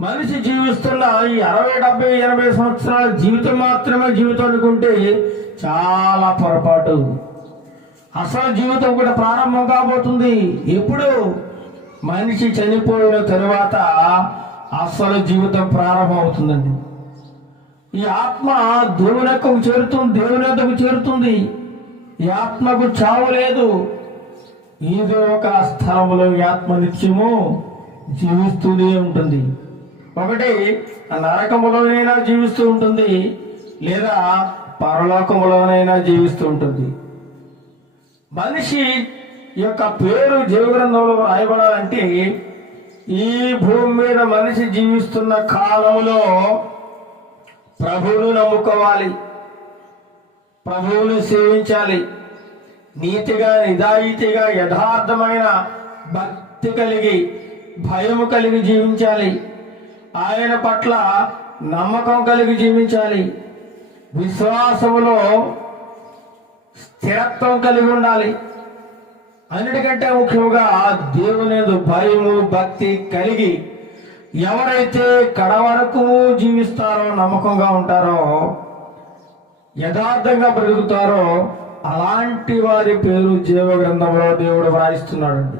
మనిషి జీవిస్తున్న ఈ అరవై డెబ్బై ఎనభై సంవత్సరాల జీవితం మాత్రమే జీవితం అనుకుంటే చాలా పొరపాటు. అసలు జీవితం కూడా ప్రారంభం కాబోతుంది. ఎప్పుడు? మనిషి చనిపోయిన తరువాత అసలు జీవితం ప్రారంభం అవుతుందండి. ఈ ఆత్మ దేవుని యొక్కకు చేరుతుంది దేవుని యొక్కకు చేరుతుంది. ఈ ఆత్మకు చావు లేదు. ఏదో ఒక స్థలంలో ఈ ఆత్మ నిత్యము జీవిస్తూనే ఉంటుంది. ఒకటి ఆ నరకములోనైనా జీవిస్తూ ఉంటుంది లేదా పరలోకములోనైనా జీవిస్తూ ఉంటుంది. మనిషి యొక్క పేరు జీవగ్రంథంలో రాయబడాలంటే ఈ భూమి మీద మనిషి జీవిస్తున్న కాలంలో ప్రభువును నమ్ముకోవాలి. ప్రభువును సేవించాలి. నీతిగా నిదాయితీగా యథార్థమైన భక్తి కలిగి భయము కలిగి జీవించాలి. ఆయన పట్ల నమ్మకం కలిగి జీవించాలి. విశ్వాసములో స్థిరత్వం కలిగి ఉండాలి. అన్నిటికంటే ముఖ్యంగా దేవుని భయము భక్తి కలిగి ఎవరైతే కడ వరకు జీవిస్తారో నమ్మకంగా ఉంటారో యథార్థంగా బ్రతుకుతారో అలాంటి వారి పేరు జీవ గ్రంథంలో దేవుడు వ్రాయిస్తున్నాడండి.